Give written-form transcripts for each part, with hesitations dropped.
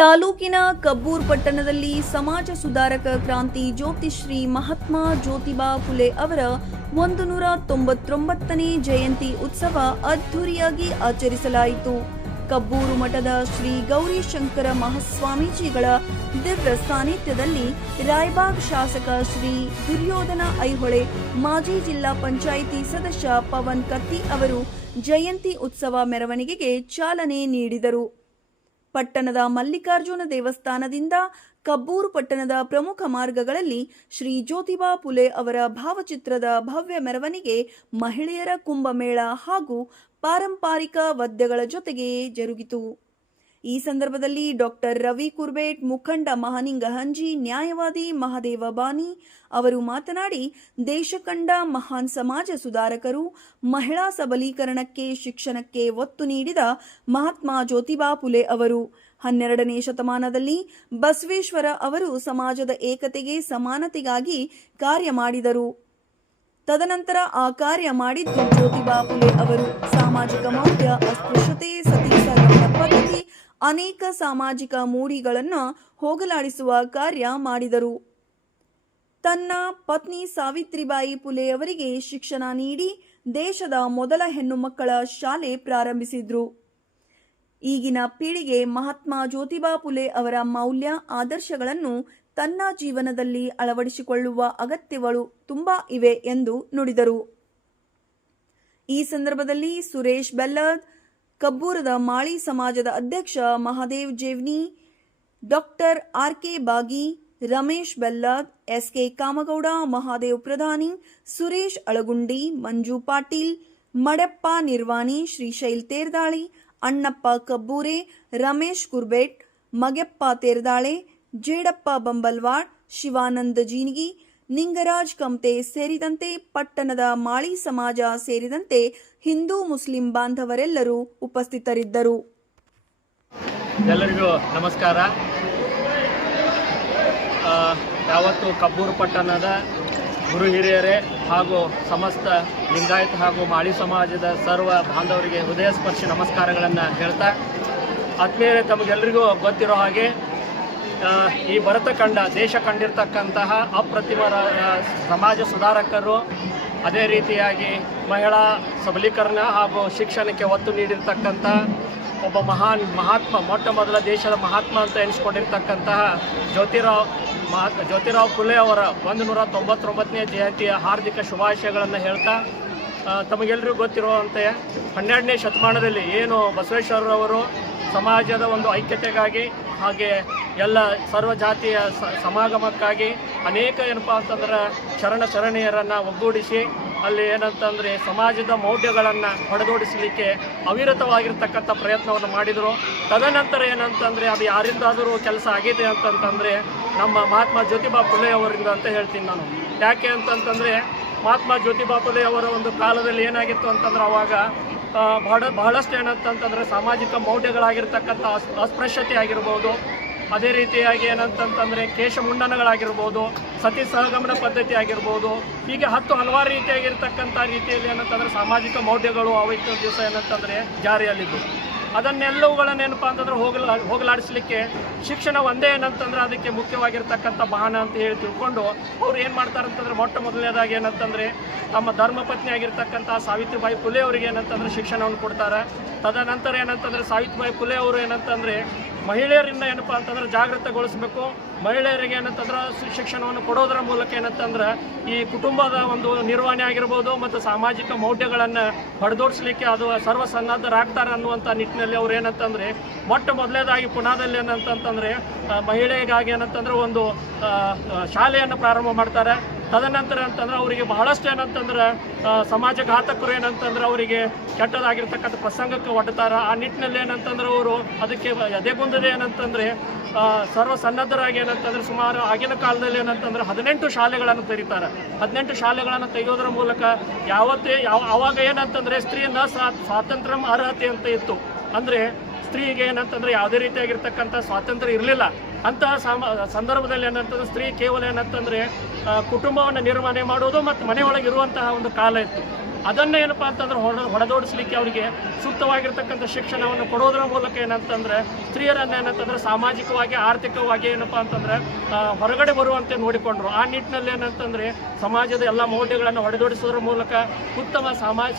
ತಾಲೂಕಿನ ಕಬ್ಬೂರ್ ಪಟ್ಟಣದಲ್ಲಿ ಸಮಾಜ ಸುಧಾರಕ ಕ್ರಾಂತಿ ಜ್ಯೋತಿಶ್ರೀ ಮಹಾತ್ಮ ಜ್ಯೋತಿಬಾ ಫುಲೆ ಅವರ 199ನೇ ಜಯಂತಿ ಉತ್ಸವ ಅದ್ಧೂರಿಯಾಗಿ ಆಚರಿಸಲಾಯಿತು. ಕಬ್ಬೂರು ಮಠದ ಶ್ರೀ ಗೌರಿಶಂಕರ ಮಹಾಸ್ವಾಮೀಜಿಗಳ ದಿವ್ಯ ಸಾನ್ನಿಧ್ಯದಲ್ಲಿ ರಾಯಬಾಗ್ ಶಾಸಕ ಶ್ರೀ ದುರ್ಯೋಧನ ಐಹೊಳೆ, ಮಾಜಿ ಜಿಲ್ಲಾ ಪಂಚಾಯಿತಿ ಸದಸ್ಯ ಪವನ್ ಕತ್ತಿ ಅವರು ಜಯಂತಿ ಉತ್ಸವ ಮೆರವಣಿಗೆಗೆ ಚಾಲನೆ ನೀಡಿದರು. ಪಟ್ಟಣದ ಮಲ್ಲಿಕಾರ್ಜುನ ದೇವಸ್ಥಾನದಿಂದ ಕಬ್ಬೂರು ಪಟ್ಟಣದ ಪ್ರಮುಖ ಮಾರ್ಗಗಳಲ್ಲಿ ಶ್ರೀ ಜ್ಯೋತಿಬಾ ಫುಲೆ ಅವರ ಭಾವಚಿತ್ರದ ಭವ್ಯ ಮೆರವಣಿಗೆ ಮಹಿಳೆಯರ ಕುಂಭಮೇಳ ಹಾಗೂ ಪಾರಂಪರಿಕ ವಾದ್ಯಗಳ ಜೊತೆಗೆ ಜರುಗಿತು. ಈ ಸಂದರ್ಭದಲ್ಲಿ ಡಾಕ್ಟರ್ ರವಿ ಕುರ್ಬೇಟ್, ಮುಖಂಡ ಮಹಾನಿಂಗ ಹಂಜಿ, ನ್ಯಾಯವಾದಿ ಮಹಾದೇವ ಬಾನಿ ಅವರು ಮಾತನಾಡಿ, ದೇಶ ಕಂಡ ಮಹಾನ್ ಸಮಾಜ ಸುಧಾರಕರು, ಮಹಿಳಾ ಸಬಲೀಕರಣಕ್ಕೆ, ಶಿಕ್ಷಣಕ್ಕೆ ಒತ್ತು ನೀಡಿದ ಮಹಾತ್ಮ ಜ್ಯೋತಿಬಾ ಫುಲೆ ಅವರು 12ನೇ ಶತಮಾನದಲ್ಲಿ ಬಸವೇಶ್ವರ ಅವರು ಸಮಾಜದ ಏಕತೆಗೆ, ಸಮಾನತೆಗಾಗಿ ಕಾರ್ಯ ಮಾಡಿದರು. ತದನಂತರ ಆ ಕಾರ್ಯ ಮಾಡಿದ್ದು ಜ್ಯೋತಿಬಾ ಫುಲೆ ಅವರು. ಸಾಮಾಜಿಕ ಮೌಲ್ಯ, ಅಸ್ಪೃಶ್ಯತೆ, ಸತಿ ಸಹಗಮನ ಪದ್ಧತಿ, ಅನೇಕ ಸಾಮಾಜಿಕ ಮೂಢಿಗಳನ್ನು ಹೋಗಲಾಡಿಸುವ ಕಾರ್ಯ ಮಾಡಿದರು. ತನ್ನ ಪತ್ನಿ ಸಾವಿತ್ರಿಬಾಯಿ ಫುಲೆ ಅವರಿಗೆ ಶಿಕ್ಷಣ ನೀಡಿ ದೇಶದ ಮೊದಲ ಹೆಣ್ಣು ಮಕ್ಕಳ ಶಾಲೆ ಪ್ರಾರಂಭಿಸಿದ್ರು. ಈಗಿನ ಪೀಳಿಗೆ ಮಹಾತ್ಮ ಜ್ಯೋತಿಬಾ ಫುಲೆ ಅವರ ಮೌಲ್ಯ, ಆದರ್ಶಗಳನ್ನು ತನ್ನ ಜೀವನದಲ್ಲಿ ಅಳವಡಿಸಿಕೊಳ್ಳುವ ಅಗತ್ಯಗಳು ತುಂಬಾ ಇವೆ ಎಂದು ನುಡಿದರು. ಈ ಸಂದರ್ಭದಲ್ಲಿ ಸುರೇಶ್ ಬೆಲ್ಲದ್, ಕಬ್ಬೂರದ ಮಾಳಿ ಸಮಾಜದ ಅಧ್ಯಕ್ಷ ಮಹಾದೇವ್ ಜೇವ್ನಿ, ಡಾಕ್ಟರ್ ಆರ್.ಕೆ. ಬಾಗಿ, ರಮೇಶ್ ಬೆಲ್ಲದ್, ಎಸ್.ಕೆ. ಕಾಮಗೌಡ, ಮಹಾದೇವ್ ಪ್ರಧಾನಿ, ಸುರೇಶ್ ಅಳಗುಂಡಿ, ಮಂಜು ಪಾಟೀಲ್, ಮಡೆಪ್ಪ ನಿರ್ವಾಣಿ, ಶ್ರೀಶೈಲ್ ತೇರ್ದಾಳಿ, ಅಣ್ಣಪ್ಪ ಕಬ್ಬೂರೆ, ರಮೇಶ್ ಕುರ್ಬೇಟ್, ಮಗೆಪ್ಪ ತೇರ್ದಾಳೆ, ಜೇಡಪ್ಪ ಬಂಬಲ್ವಾಡ್, ಶಿವಾನಂದ ಜೀನಿಗಿ, ನಿಂಗರಾಜ್ ಕಮ್ತೆ ಸೇರಿದಂತೆ ಪಟ್ಟಣದ ಮಾಳಿ ಸಮಾಜ ಸೇರಿದಂತೆ ಹಿಂದೂ ಮುಸ್ಲಿಂ ಬಾಂಧವರೆಲ್ಲರೂ ಉಪಸ್ಥಿತರಿದ್ದರು. ಎಲ್ಲರಿಗೂ ನಮಸ್ಕಾರ. ಯಾವತ್ತು ಕಬ್ಬೂರು ಪಟ್ಟಣದ ಗುರು ಹಿರಿಯರೇ ಹಾಗೂ ಸಮಸ್ತ ಲಿಂಗಾಯತ ಹಾಗೂ ಮಾಳಿ ಸಮಾಜದ ಸರ್ವ ಬಾಂಧವರಿಗೆ ಹೃದಯ ಸ್ಪರ್ಶಿ ನಮಸ್ಕಾರಗಳನ್ನು ಹೇಳ್ತಾ, ಆತ್ಮೀಯರೇ, ತಮಗೆಲ್ಲರಿಗೂ ಗೊತ್ತಿರೋ ಹಾಗೆ ಈ ಭಾರತ ಕಂಡ ದೇಶ ಕಂಡಿರ್ತಕ್ಕಂತಹ ಅಪ್ರತಿಮ ಸಮಾಜ ಸುಧಾರಕರು, ಅದೇ ರೀತಿಯಾಗಿ ಮಹಿಳಾ ಸಬಲೀಕರಣ ಹಾಗೂ ಶಿಕ್ಷಣಕ್ಕೆ ಒತ್ತು ನೀಡಿರ್ತಕ್ಕಂಥ ಒಬ್ಬ ಮಹಾತ್ಮ, ಮೊಟ್ಟ ಮೊದಲ ದೇಶದ ಮಹಾತ್ಮ ಅಂತ ಎನಿಸ್ಕೊಂಡಿರ್ತಕ್ಕಂತಹ ಜ್ಯೋತಿರಾವ್ ಫುಲೆ ಅವರ 199ನೇ ಜಯಂತಿಯ ಹಾರ್ದಿಕ ಶುಭಾಶಯಗಳನ್ನು ಹೇಳ್ತಾ, ತಮಗೆಲ್ಲರಿಗೂ ಗೊತ್ತಿರುವಂತೆ 12ನೇ ಶತಮಾನದಲ್ಲಿ ಏನು ಬಸವೇಶ್ವರರವರು ಸಮಾಜದ ಒಂದು ಐಕ್ಯತೆಗಾಗಿ ಹಾಗೆ ಎಲ್ಲ ಸರ್ವ ಜಾತಿಯ ಸಮಾಗಮಕ್ಕಾಗಿ ಅನೇಕ ಏನಪ್ಪ ಅಂತಂದ್ರೆ ಶರಣೆಯರನ್ನು ಒಗ್ಗೂಡಿಸಿ ಅಲ್ಲಿ ಏನಂತಂದರೆ ಸಮಾಜದ ಮೌಢ್ಯಗಳನ್ನು ಹೊಡೆದೋಡಿಸಲಿಕ್ಕೆ ಅವಿರತವಾಗಿರ್ತಕ್ಕಂಥ ಪ್ರಯತ್ನವನ್ನು ಮಾಡಿದರು. ತದನಂತರ ಏನಂತಂದರೆ ಅದು ಯಾರಿಂದಾದರೂ ಕೆಲಸ ಆಗಿದೆ ಅಂತಂತಂದರೆ ನಮ್ಮ ಮಹಾತ್ಮ ಜ್ಯೋತಿಬಾ ಫುಲೆ ಅವರಿಂದ ಅಂತ ಹೇಳ್ತೀನಿ ನಾನು. ಯಾಕೆ ಅಂತಂತಂದರೆ ಮಹಾತ್ಮ ಜ್ಯೋತಿಬಾ ಫುಲೆ ಅವರ ಒಂದು ಕಾಲದಲ್ಲಿ ಏನಾಗಿತ್ತು ಅಂತಂದ್ರೆ ಅವಾಗ ಬಹಳಷ್ಟು ಏನಂತಂತಂದರೆ ಸಾಮಾಜಿಕ ಮೌಢ್ಯಗಳಾಗಿರ್ತಕ್ಕಂಥ ಅಸ್ಪೃಶ್ಯತೆ ಆಗಿರ್ಬೋದು, ಅದೇ ರೀತಿಯಾಗಿ ಏನಂತಂತಂದರೆ ಕೇಶಮುಂಡನಗಳಾಗಿರ್ಬೋದು, ಸತಿ ಸಹಗಮನ ಪದ್ಧತಿ ಆಗಿರ್ಬೋದು, ಹೀಗೆ ಹಲವಾರು ರೀತಿಯಾಗಿರ್ತಕ್ಕಂಥ ರೀತಿಯಲ್ಲಿ ಏನಂತಂದರೆ ಸಾಮಾಜಿಕ ಮೌಢ್ಯಗಳು ಅವತ್ತಿನ ದಿವಸ ಏನಂತಂದರೆ ಜಾರಿಯಲ್ಲಿದ್ದು, ಅದನ್ನೆಲ್ಲವುಗಳನ್ನು ಏನಪ್ಪ ಅಂತಂದ್ರೆ ಹೋಗಲಾಡಿಸಲಿಕ್ಕೆ ಶಿಕ್ಷಣ ಒಂದೇ ಏನಂತಂದ್ರೆ ಅದಕ್ಕೆ ಮುಖ್ಯವಾಗಿರ್ತಕ್ಕಂಥ ವಾಹನ ಅಂತ ಹೇಳಿ ತಿಳ್ಕೊಂಡು ಅವ್ರು ಏನು ಮಾಡ್ತಾರೆ ಅಂತಂದರೆ ಮೊಟ್ಟ ಮೊದಲನೇದಾಗಿ ಏನಂತಂದರೆ ತಮ್ಮ ಧರ್ಮಪತ್ನಿ ಆಗಿರ್ತಕ್ಕಂಥ ಸಾವಿತ್ರಿಬಾಯಿ ಫುಲೆ ಅವರಿಗೆ ಏನಂತಂದರೆ ಶಿಕ್ಷಣವನ್ನು ಕೊಡ್ತಾರೆ. ತದನಂತರ ಏನಂತಂದರೆ ಸಾವಿತ್ರಿಬಾಯಿ ಫುಲೆ ಅವರು ಏನಂತಂದರೆ ಮಹಿಳೆಯರಿಂದ ಏನಪ್ಪ ಅಂತಂದ್ರೆ ಜಾಗೃತಗೊಳಿಸಬೇಕು, ಮಹಿಳೆಯರಿಗೆ ಏನಂತಂದ್ರೆ ಶಿಕ್ಷಣವನ್ನು ಕೊಡೋದರ ಮೂಲಕ ಏನಂತಂದ್ರೆ ಈ ಕುಟುಂಬದ ಒಂದು ನಿರ್ವಹಣೆ ಆಗಿರ್ಬೋದು ಮತ್ತು ಸಾಮಾಜಿಕ ಮೌಢ್ಯಗಳನ್ನು ಹೊಡೆದೋಡಿಸಲಿಕ್ಕೆ ಅದು ಸರ್ವಸನ್ನದ್ಧರಾಗ್ತಾರೆ ಅನ್ನುವಂಥ ನಿಟ್ಟಿನಲ್ಲಿ ಅವ್ರು ಏನಂತಂದರೆ ಮೊಟ್ಟ ಮೊದಲೇದಾಗಿ ಪುನಾದಲ್ಲಿ ಏನಂತಂತಂದರೆ ಮಹಿಳೆಗಾಗಿ ಏನಂತಂದ್ರೆ ಒಂದು ಶಾಲೆಯನ್ನು ಪ್ರಾರಂಭ ಮಾಡ್ತಾರೆ. ತದನಂತರ ಅಂತಂದ್ರೆ ಅವರಿಗೆ ಬಹಳಷ್ಟು ಏನಂತಂದ್ರೆ ಸಮಾಜ ಘಾತಕರು ಏನಂತಂದ್ರೆ ಅವರಿಗೆ ಕೆಟ್ಟದಾಗಿರ್ತಕ್ಕಂಥ ಪ್ರಸಂಗಕ್ಕೆ ಒಡ್ತಾರೆ. ಆ ನಿಟ್ಟಿನಲ್ಲಿ ಏನಂತಂದ್ರೆ ಅವರು ಅದಕ್ಕೆ ಎದೆಗುಂದದೆ ಏನಂತಂದರೆ ಸರ್ವಸನ್ನದ್ಧರಾಗಿ ಏನಂತಂದರೆ ಸುಮಾರು ಆಗಿನ ಕಾಲದಲ್ಲಿ ಏನಂತಂದರೆ 18 ಶಾಲೆಗಳನ್ನು ತೆರೀತಾರೆ. 18 ಶಾಲೆಗಳನ್ನು ತೆಗೆಯೋದ್ರ ಮೂಲಕ ಆವಾಗ ಏನಂತಂದರೆ ಸ್ತ್ರೀಯನ್ನ ಸ್ವಾತಂತ್ರ್ಯ ಅರ್ಹತೆ ಅಂತ ಇತ್ತು. ಅಂದರೆ ಸ್ತ್ರೀಗೆ ಏನಂತಂದರೆ ಯಾವುದೇ ರೀತಿಯಾಗಿರ್ತಕ್ಕಂಥ ಸ್ವಾತಂತ್ರ್ಯ ಇರಲಿಲ್ಲ. ಅಂತಹ ಸಂದರ್ಭದಲ್ಲಿ ಏನಂತಂದ್ರೆ ಸ್ತ್ರೀ ಕೇವಲ ಏನಂತಂದರೆ ಕುಟುಂಬವನ್ನು ನಿರ್ವಹಣೆ ಮಾಡೋದು ಮತ್ತು ಮನೆಯೊಳಗೆ ಇರುವಂತಹ ಒಂದು ಕಾಲ ಇತ್ತು. ಅದನ್ನೇ ಏನಪ್ಪ ಅಂತಂದ್ರೆ ಹೊಡೆದೋಡಿಸ್ಲಿಕ್ಕೆ ಅವರಿಗೆ ಸೂಕ್ತವಾಗಿರ್ತಕ್ಕಂಥ ಶಿಕ್ಷಣವನ್ನು ಕೊಡೋದ್ರ ಮೂಲಕ ಏನಂತಂದರೆ ಸ್ತ್ರೀಯರನ್ನು ಏನಂತಂದ್ರೆ ಸಾಮಾಜಿಕವಾಗಿ ಆರ್ಥಿಕವಾಗಿ ಏನಪ್ಪ ಅಂತಂದರೆ ಹೊರಗಡೆ ಬರುವಂತೆ ನೋಡಿಕೊಂಡ್ರು. ಆ ನಿಟ್ಟಿನಲ್ಲಿ ಏನಂತಂದರೆ ಸಮಾಜದ ಎಲ್ಲ ಮೌಲ್ಯಗಳನ್ನು ಹೊಡೆದೋಡಿಸೋದ್ರ ಮೂಲಕ ಉತ್ತಮ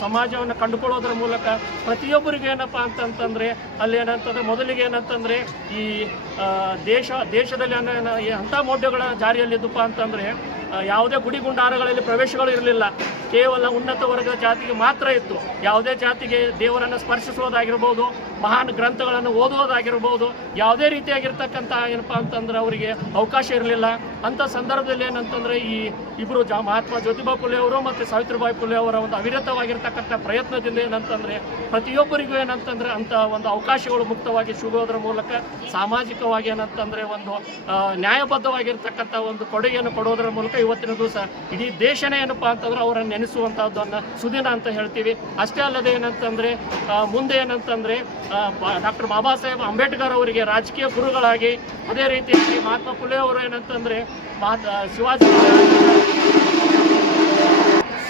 ಸಮಾಜವನ್ನು ಕಂಡುಕೊಳ್ಳೋದ್ರ ಮೂಲಕ ಪ್ರತಿಯೊಬ್ಬರಿಗೂ ಏನಪ್ಪ ಅಂತಂತಂದರೆ ಅಲ್ಲಿ ಏನಂತಂದರೆ ಮೊದಲಿಗೆ ಏನಂತಂದರೆ ಈ ದೇಶದಲ್ಲಿ ಅಂಥ ಮೌಲ್ಯಗಳ ಜಾರಿಯಲ್ಲಿದ್ದಪ್ಪ ಅಂತಂದರೆ ಯಾವುದೇ ಗುಡಿ ಗುಂಡಾರಗಳಲ್ಲಿ ಪ್ರವೇಶಗಳು ಇರಲಿಲ್ಲ. ಕೇವಲ ಉನ್ನತ ವರ್ಗದ ಜಾತಿಗೆ ಮಾತ್ರ ಇತ್ತು. ಯಾವುದೇ ಜಾತಿಗೆ ದೇವರನ್ನು ಸ್ಪರ್ಶಿಸೋದಾಗಿರ್ಬೋದು, ಮಹಾನ್ ಗ್ರಂಥಗಳನ್ನು ಓದೋದಾಗಿರ್ಬೋದು, ಯಾವುದೇ ರೀತಿಯಾಗಿರ್ತಕ್ಕಂಥ ಏನಪ್ಪ ಅಂತಂದ್ರೆ ಅವರಿಗೆ ಅವಕಾಶ ಇರಲಿಲ್ಲ. ಅಂಥ ಸಂದರ್ಭದಲ್ಲಿ ಏನಂತಂದರೆ ಈ ಇಬ್ಬರು ಮಹಾತ್ಮ ಜ್ಯೋತಿಬಾ ಫುಲೆ ಅವರು ಮತ್ತು ಸಾವಿತ್ರಿಬಾಯಿ ಫುಲೆ ಅವರ ಒಂದು ಅವಿರತವಾಗಿರ್ತಕ್ಕಂಥ ಪ್ರಯತ್ನದಿಂದ ಏನಂತಂದರೆ ಪ್ರತಿಯೊಬ್ಬರಿಗೂ ಏನಂತಂದರೆ ಅಂಥ ಒಂದು ಅವಕಾಶಗಳು ಮುಕ್ತವಾಗಿ ಸಿಗೋದ್ರ ಮೂಲಕ ಸಾಮಾಜಿಕವಾಗಿ ಏನಂತಂದರೆ ಒಂದು ನ್ಯಾಯಬದ್ಧವಾಗಿರ್ತಕ್ಕಂಥ ಒಂದು ಕೊಡುಗೆಯನ್ನು ಕೊಡೋದ್ರ ಮೂಲಕ ಇವತ್ತಿನ ದಿವಸ ಇಡೀ ದೇಶನೇ ಏನಪ್ಪ ಅಂತಂದ್ರೆ ಅವರನ್ನು ನೆನೆಸುವಂಥದ್ದನ್ನು ಸುದಿನ ಅಂತ ಹೇಳ್ತೀವಿ. ಅಷ್ಟೇ ಅಲ್ಲದೆ ಏನಂತಂದರೆ ಮುಂದೆ ಏನಂತಂದರೆ ಡಾಕ್ಟರ್ ಬಾಬಾ ಸಾಹೇಬ್ ಅಂಬೇಡ್ಕರ್ ಅವರಿಗೆ ರಾಜಕೀಯ ಗುರುಗಳಾಗಿ, ಅದೇ ರೀತಿಯಾಗಿ ಮಹಾತ್ಮ ಫುಲೆ ಅವರು ಏನಂತಂದರೆ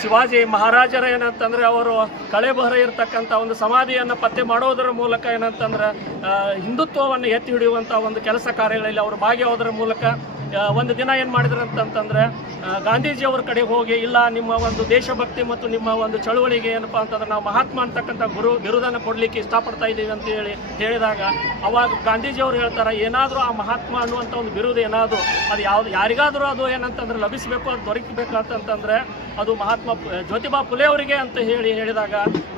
ಶಿವಾಜಿ ಮಹಾರಾಜರ ಏನಂತಂದರೆ ಅವರು ಕಳೆಬಹರ ಇರತಕ್ಕಂಥ ಒಂದು ಸಮಾಧಿಯನ್ನು ಪತ್ತೆ ಮಾಡೋದರ ಮೂಲಕ ಏನಂತಂದ್ರೆ ಹಿಂದುತ್ವವನ್ನು ಎತ್ತಿ ಹಿಡಿಯುವಂಥ ಒಂದು ಕೆಲಸ ಕಾರ್ಯಗಳಲ್ಲಿ ಅವರು ಭಾಗಿಯಾಗೋದ್ರ ಮೂಲಕ ಒಂದು ದಿನ ಏನು ಮಾಡಿದ್ರು ಅಂತಂತಂದರೆ ಗಾಂಧೀಜಿಯವ್ರ ಕಡೆಗೆ ಹೋಗಿ, ಇಲ್ಲ ನಿಮ್ಮ ಒಂದು ದೇಶಭಕ್ತಿ ಮತ್ತು ನಿಮ್ಮ ಒಂದು ಚಳುವಳಿಗೆ ಏನಪ್ಪ ಅಂತಂದ್ರೆ ನಾವು ಮಹಾತ್ಮ ಅಂತಕ್ಕಂಥ ಬಿರುದನ್ನು ಕೊಡಲಿಕ್ಕೆ ಇಷ್ಟಪಡ್ತಾ ಇದ್ದೀವಿ ಅಂತ ಹೇಳಿದಾಗ ಅವಾಗ ಗಾಂಧೀಜಿಯವರು ಹೇಳ್ತಾರೆ, ಏನಾದರೂ ಆ ಮಹಾತ್ಮ ಅನ್ನುವಂಥ ಒಂದು ಬಿರುದು ಏನಾದರೂ ಅದು ಯಾರಿಗಾದರೂ ಅದು ಏನಂತಂದ್ರೆ ಲಭಿಸಬೇಕು, ಅದು ದೊರಕಬೇಕು ಅಂತಂತಂದರೆ ಅದು ಮಹಾತ್ಮ ಜ್ಯೋತಿಬಾ ಫುಲೆ ಅವರಿಗೆ ಅಂತ ಹೇಳಿದಾಗ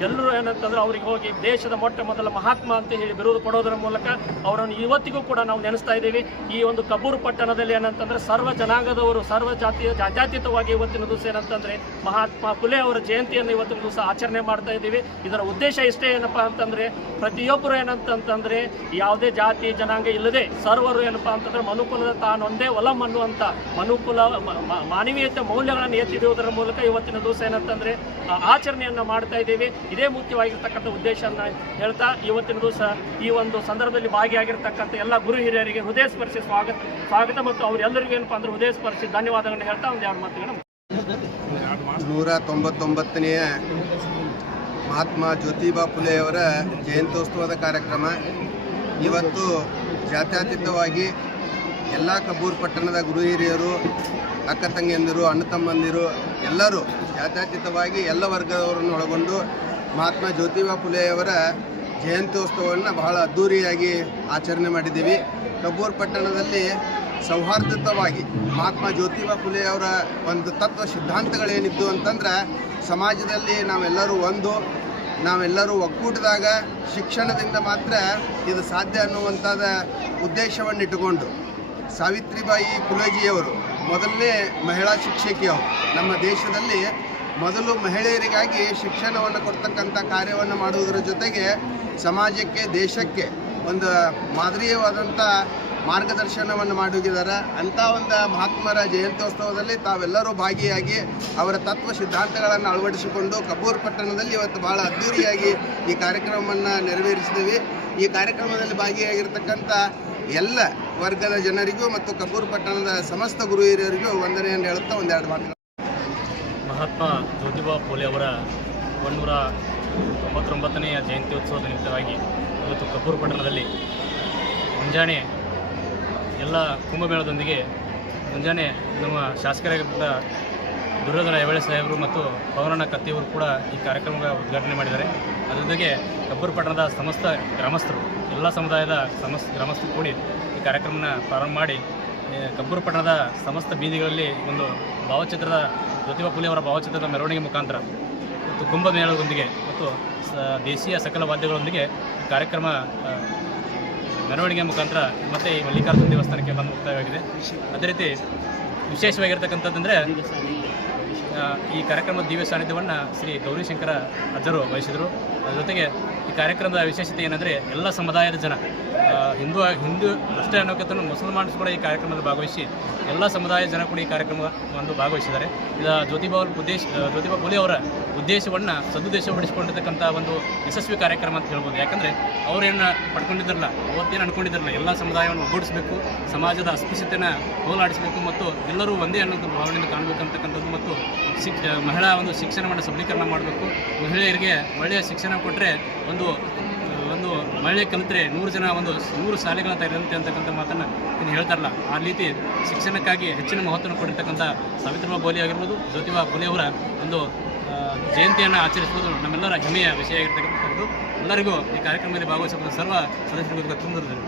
ಎಲ್ಲರೂ ಏನಂತಂದ್ರೆ ಅವ್ರಿಗೆ ಹೋಗಿ ದೇಶದ ಮೊದಲ ಮಹಾತ್ಮ ಅಂತ ಹೇಳಿ ಬಿರುದು ಕೊಡೋದರ ಮೂಲಕ ಅವರನ್ನು ಇವತ್ತಿಗೂ ಕೂಡ ನಾವು ನೆನೆಸ್ತಾ ಇದ್ದೀವಿ. ಈ ಒಂದು ಕಬ್ಬೂರು ಪಟ್ಟಣದಲ್ಲಿ ಏನಂತಂದ್ರೆ ಸರ್ವ ಜನಾಂಗದವರು ಜಾತ್ಯತೀತವಾಗಿ ಇವತ್ತಿನ ದಿವಸ ಏನಂತಂದ್ರೆ ಮಹಾತ್ಮ ಫುಲೆ ಅವರ ಜಯಂತಿಯನ್ನು ಇವತ್ತಿನ ದಿವಸ ಆಚರಣೆ ಮಾಡ್ತಾ ಇದ್ದೀವಿ. ಇದರ ಉದ್ದೇಶ ಇಷ್ಟೇ ಏನಪ್ಪಾ ಅಂತಂದ್ರೆ ಪ್ರತಿಯೊಬ್ಬರು ಏನಂತಂದ್ರೆ ಯಾವುದೇ ಜಾತಿ ಜನಾಂಗ ಇಲ್ಲದೆ ಸರ್ವರು ಏನಪ್ಪಾ ಅಂತಂದ್ರೆ ಮನುಕುಲದ ತಾನೊಂದೇ ಒಲಂ ಅನ್ನುವಂಥ ಮನುಕುಲ ಮಾನವೀಯತೆ ಮೌಲ್ಯಗಳನ್ನು ಎತ್ತಿಡುವುದರ ಮೂಲಕ ಇವತ್ತಿನ ದಿವಸ ಏನಂತಂದ್ರೆ ಆಚರಣೆಯನ್ನು ಮಾಡ್ತಾ ಇದ್ದೀವಿ. ಇದೇ ಮುಖ್ಯವಾಗಿರ್ತಕ್ಕಂಥ ಉದ್ದೇಶವನ್ನು ಹೇಳ್ತಾ ಇವತ್ತಿನ ದಿವಸ ಈ ಒಂದು ಸಂದರ್ಭದಲ್ಲಿ ಭಾಗಿಯಾಗಿರ್ತಕ್ಕಂಥ ಎಲ್ಲ ಗುರು ಹಿರಿಯರಿಗೆ ಹೃದಯ ಸ್ಪರ್ಶಿ ಸ್ವಾಗತ ಮತ್ತು ಅವರೆಲ್ಲರಿಗೂ ಏನಪ್ಪಾ ಅಂದ್ರೆ ಹೃದಯ ಸ್ಪರ್ಶಿ ಧನ್ಯವಾದಗಳನ್ನು ಹೇಳ್ತಾ ಒಂದು ಎರಡು ಮಾತುಗಳನ್ನು 199ನೇ ಮಹಾತ್ಮ ಜ್ಯೋತಿಬಾ ಫುಲೆಯವರ ಜಯಂತ್ಯೋತ್ಸವದ ಕಾರ್ಯಕ್ರಮ ಇವತ್ತು ಜಾತ್ಯತೀತವಾಗಿ ಎಲ್ಲ ಕಬ್ಬೂರು ಪಟ್ಟಣದ ಗುರು ಹಿರಿಯರು, ಅಕ್ಕ ತಂಗಿಯಂದಿರು, ಅಣ್ಣ ತಮ್ಮಂದಿರು ಎಲ್ಲರೂ ಜಾತ್ಯತೀತವಾಗಿ ಎಲ್ಲ ವರ್ಗದವರನ್ನು ಒಳಗೊಂಡು ಮಹಾತ್ಮ ಜ್ಯೋತಿಬಾ ಫುಲೆಯವರ ಜಯಂತ್ಯೋತ್ಸವವನ್ನು ಬಹಳ ಅದ್ಧೂರಿಯಾಗಿ ಆಚರಣೆ ಮಾಡಿದ್ದೀವಿ. ಕಬ್ಬೂರು ಪಟ್ಟಣದಲ್ಲಿ ಸೌಹಾರ್ದಯುತವಾಗಿ ಮಹಾತ್ಮ ಜ್ಯೋತಿಬಾ ಫುಲೆಯವರ ಒಂದು ತತ್ವ ಸಿದ್ಧಾಂತಗಳೇನಿದ್ದು ಅಂತಂದ್ರೆ ಸಮಾಜದಲ್ಲಿ ನಾವೆಲ್ಲರೂ ಒಕ್ಕೂಟದಾಗ ಶಿಕ್ಷಣದಿಂದ ಮಾತ್ರ ಇದು ಸಾಧ್ಯ ಅನ್ನುವಂಥದ್ದು ಉದ್ದೇಶವನ್ನಿಟ್ಟುಕೊಂಡು ಸಾವಿತ್ರಿಬಾಯಿ ಫುಲೆಜಿಯವರು ಮೊದಲನೇ ಮಹಿಳಾ ಶಿಕ್ಷಕಿಯವರು ನಮ್ಮ ದೇಶದಲ್ಲಿ ಮೊದಲು ಮಹಿಳೆಯರಿಗಾಗಿ ಶಿಕ್ಷಣವನ್ನು ಕೊಡ್ತಕ್ಕಂಥ ಕಾರ್ಯವನ್ನು ಮಾಡುವುದರ ಜೊತೆಗೆ ಸಮಾಜಕ್ಕೆ, ದೇಶಕ್ಕೆ ಒಂದು ಮಾದರಿಯವಾದಂಥ ಮಾರ್ಗದರ್ಶನವನ್ನು ಮಾಡೋಗಿದ್ದಾರೆ. ಅಂಥ ಒಂದು ಮಹಾತ್ಮರ ಜಯಂತ್ಯೋತ್ಸವದಲ್ಲಿ ತಾವೆಲ್ಲರೂ ಭಾಗಿಯಾಗಿ ಅವರ ತತ್ವ ಸಿದ್ಧಾಂತಗಳನ್ನು ಅಳವಡಿಸಿಕೊಂಡು ಕಬ್ಬೂರು ಪಟ್ಟಣದಲ್ಲಿ ಇವತ್ತು ಭಾಳ ಅದ್ಧೂರಿಯಾಗಿ ಈ ಕಾರ್ಯಕ್ರಮವನ್ನು ನೆರವೇರಿಸಿದ್ದೀವಿ. ಈ ಕಾರ್ಯಕ್ರಮದಲ್ಲಿ ಭಾಗಿಯಾಗಿರ್ತಕ್ಕಂಥ ಎಲ್ಲ ವರ್ಗದ ಜನರಿಗೂ ಮತ್ತು ಕಬ್ಬೂರು ಪಟ್ಟಣದ ಸಮಸ್ತ ಗುರು ಹಿರಿಯರಿಗೂ ವಂದನೆಯನ್ನು ಹೇಳುತ್ತಾ ಒಂದೆರಡು ಮಾತುಗಳು. ಮಹಾತ್ಮ ಜ್ಯೋತಿಬಾ ಫುಲೆ ಅವರ 199ನೇ ಜಯಂತ್ಯೋತ್ಸವದ ನಿಮಿತ್ತವಾಗಿ ಇವತ್ತು ಕಬ್ಬೂರು ಪಟ್ಟಣದಲ್ಲಿ ಮುಂಜಾನೆ ಎಲ್ಲ ಕುಂಭಮೇಳದೊಂದಿಗೆ ಮುಂಜಾನೆ ನಮ್ಮ ಶಾಸಕರಾಗಿದ್ದ ದುರ್ಯೋಧನ ಐಹೊಳೆ ಸಾಹೇಬರು ಮತ್ತು ಪವನಣ್ಣ ಕತ್ತಿಯವರು ಕೂಡ ಈ ಕಾರ್ಯಕ್ರಮ ಉದ್ಘಾಟನೆ ಮಾಡಿದ್ದಾರೆ. ಅದರ ಜೊತೆಗೆ ಕಬ್ಬೂರು ಪಟ್ಟಣದ ಸಮಸ್ತ ಗ್ರಾಮಸ್ಥರು, ಎಲ್ಲ ಸಮುದಾಯದ ಗ್ರಾಮಸ್ಥರು ಕೂಡಿ ಈ ಕಾರ್ಯಕ್ರಮನ ಪ್ರಾರಂಭ ಮಾಡಿ ಕಬ್ಬೂರು ಪಟ್ಟಣದ ಸಮಸ್ತ ಬೀದಿಗಳಲ್ಲಿ ಒಂದು ಭಾವಚಿತ್ರದ ಜ್ಯೋತಿಬಾ ಫುಲೆ ಅವರ ಭಾವಚಿತ್ರದ ಮೆರವಣಿಗೆ ಮುಖಾಂತರ ಮತ್ತು ಕುಂಭಮೇಳದೊಂದಿಗೆ ಮತ್ತು ದೇಶೀಯ ಸಕಲ ವಾದ್ಯಗಳೊಂದಿಗೆ ಈ ಕಾರ್ಯಕ್ರಮ ಮೆರವಣಿಗೆ ಮುಖಾಂತರ ಮತ್ತು ಈ ಮಲ್ಲಿಕಾರ್ಜುನ ದೇವಸ್ಥಾನಕ್ಕೆ ಬಂದು ಮುಕ್ತಾಯವಾಗಿದೆ. ಅದೇ ರೀತಿ ವಿಶೇಷವಾಗಿರ್ತಕ್ಕಂಥದ್ದಂದರೆ ಈ ಕಾರ್ಯಕ್ರಮದ ದಿವ್ಯ ಸಾನ್ನಿಧ್ಯವನ್ನು ಶ್ರೀ ಗೌರಿಶಂಕರ ಅಜ್ಜರು ವಹಿಸಿದರು. ಅದರ ಜೊತೆಗೆ ಈ ಕಾರ್ಯಕ್ರಮದ ವಿಶೇಷತೆ ಏನಂದರೆ ಎಲ್ಲ ಸಮುದಾಯದ ಜನ ಹಿಂದೂ ಅಷ್ಟೇ ಅನ್ನೋಕ್ಕಿಂತ ಮುಸಲ್ಮಾನ್ಸ್ ಕೂಡ ಈ ಕಾರ್ಯಕ್ರಮದಲ್ಲಿ ಭಾಗವಹಿಸಿ ಎಲ್ಲ ಸಮುದಾಯ ಜನ ಕೂಡ ಈ ಕಾರ್ಯಕ್ರಮ ಒಂದು ಭಾಗವಹಿಸಿದ್ದಾರೆ. ಜ್ಯೋತಿಬಾ ಫುಲೆ ಅವರ ಉದ್ದೇಶವನ್ನು ಸದುದ್ದೇಶಪಡಿಸಿಕೊಂಡಿರ್ತಕ್ಕಂಥ ಒಂದು ಯಶಸ್ವಿ ಕಾರ್ಯಕ್ರಮ ಅಂತ ಹೇಳ್ಬೋದು. ಯಾಕಂದರೆ ಅವರೇನು ಪಡ್ಕೊಂಡಿದ್ರಲ್ಲ, ಅವತ್ತೇನು ಅಂದ್ಕೊಂಡಿದ್ರಲ್ಲ, ಎಲ್ಲ ಸಮುದಾಯವನ್ನು ಒಗ್ಗೂಡಿಸಬೇಕು, ಸಮಾಜದ ಅಸ್ಪೃಶ್ಯತೆಯನ್ನು ಹೋಗಲಾಡಿಸಬೇಕು ಮತ್ತು ಎಲ್ಲರೂ ಒಂದೇ ಅನ್ನೋದು ಭಾವನೆಯನ್ನು ಕಾಣಬೇಕಂತಕ್ಕಂಥದ್ದು ಮತ್ತು ಮಹಿಳಾ ಒಂದು ಶಿಕ್ಷಣವನ್ನು ಸಬಲೀಕರಣ ಮಾಡಬೇಕು. ಮಹಿಳೆಯರಿಗೆ ಒಳ್ಳೆಯ ಶಿಕ್ಷಣ ಕೊಟ್ಟರೆ ಒಂದು ಮಹಿಳೆ ಕಲಿತರೆ 100 ಜನ 100 ಶಾಲೆಗಳನ್ನ ತೆರೆದಂತೆ ಅಂತಕ್ಕಂಥ ಮಾತನ್ನು ಇನ್ನು ಹೇಳ್ತಾರಲ್ಲ, ಆ ರೀತಿ ಶಿಕ್ಷಣಕ್ಕಾಗಿ ಹೆಚ್ಚಿನ ಮಹತ್ವವನ್ನು ಕೊಟ್ಟಿರ್ತಕ್ಕಂಥ ಸಾವಿತ್ರಿಬಾಯಿ ಫುಲೆ ಆಗಿರ್ಬೋದು, ಜ್ಯೋತಿಬಾ ಫುಲೆ ಅವರ ಒಂದು ಜಯಂತಿಯನ್ನು ಆಚರಿಸುವುದು ನಮ್ಮೆಲ್ಲರ ಹೆಮ್ಮೆಯ ವಿಷಯ ಆಗಿರ್ತಕ್ಕಂಥದ್ದು. ಎಲ್ಲರಿಗೂ ಈ ಕಾರ್ಯಕ್ರಮದಲ್ಲಿ ಭಾಗವಹಿಸಬಹುದು ಸರ್ವ ಸದಸ್ಯರಿಗೂ ತುಂಬಿರುತ್ತದೆ.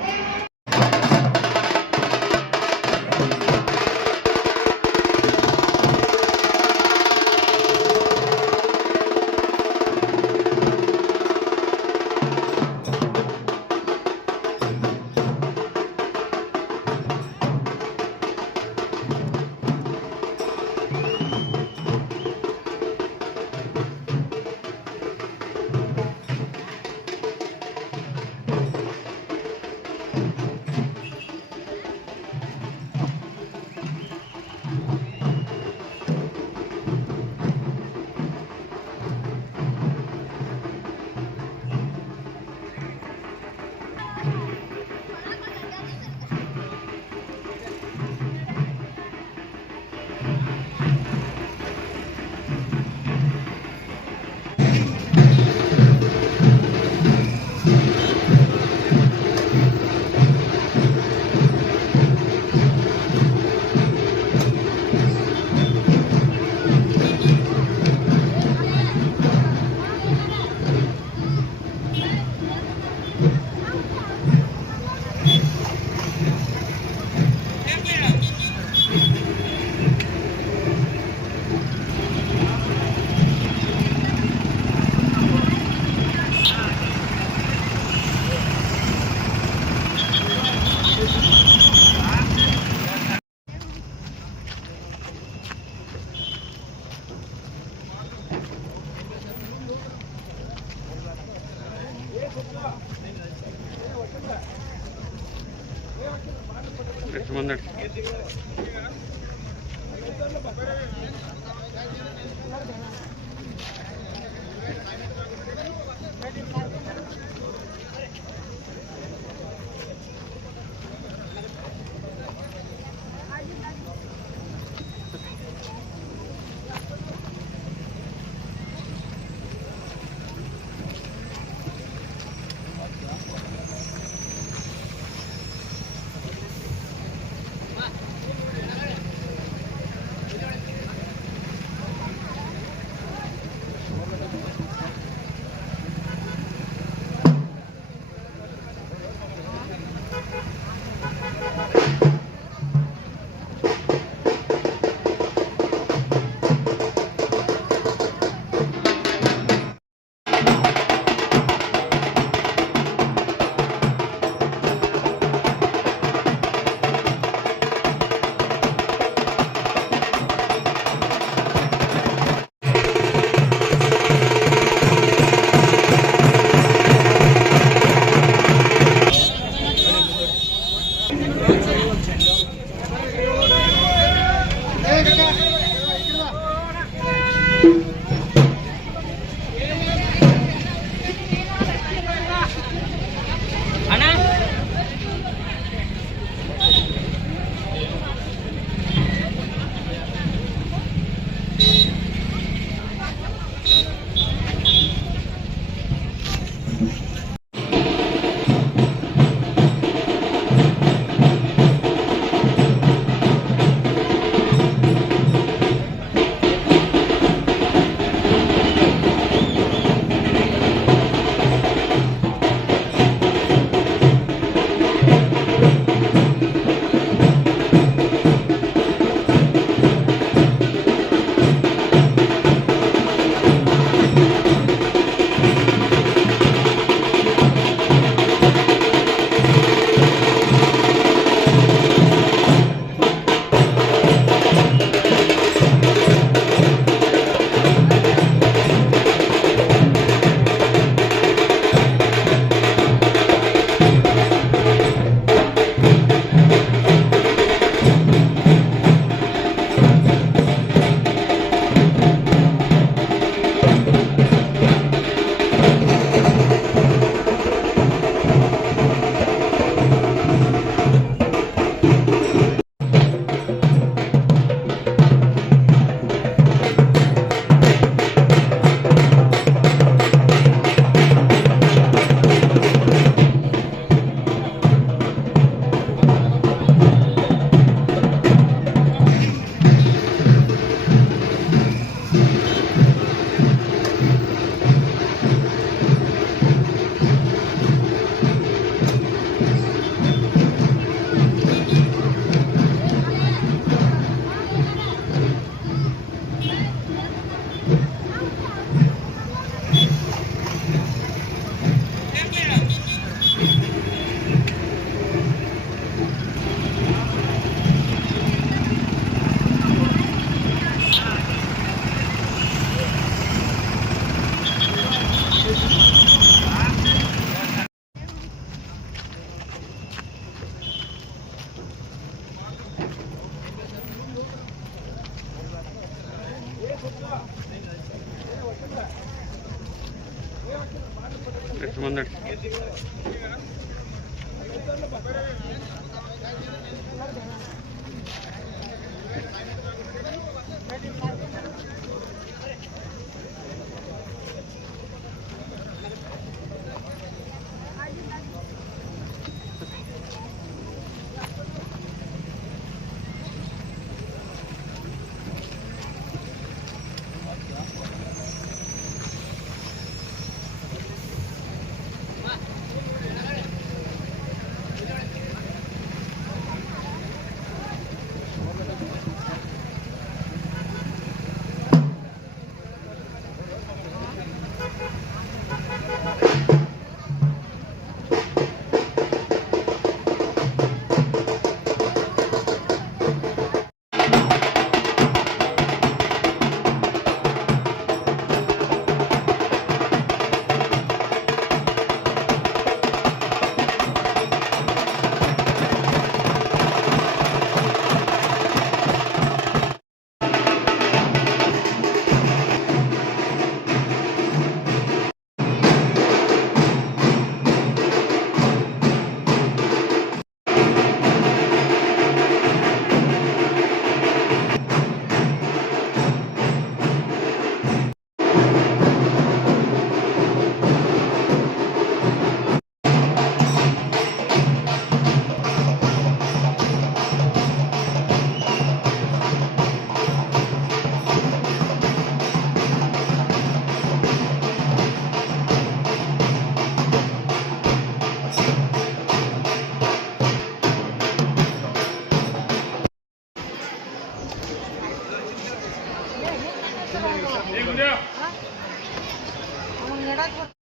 ಧನ್ಯವಾದ.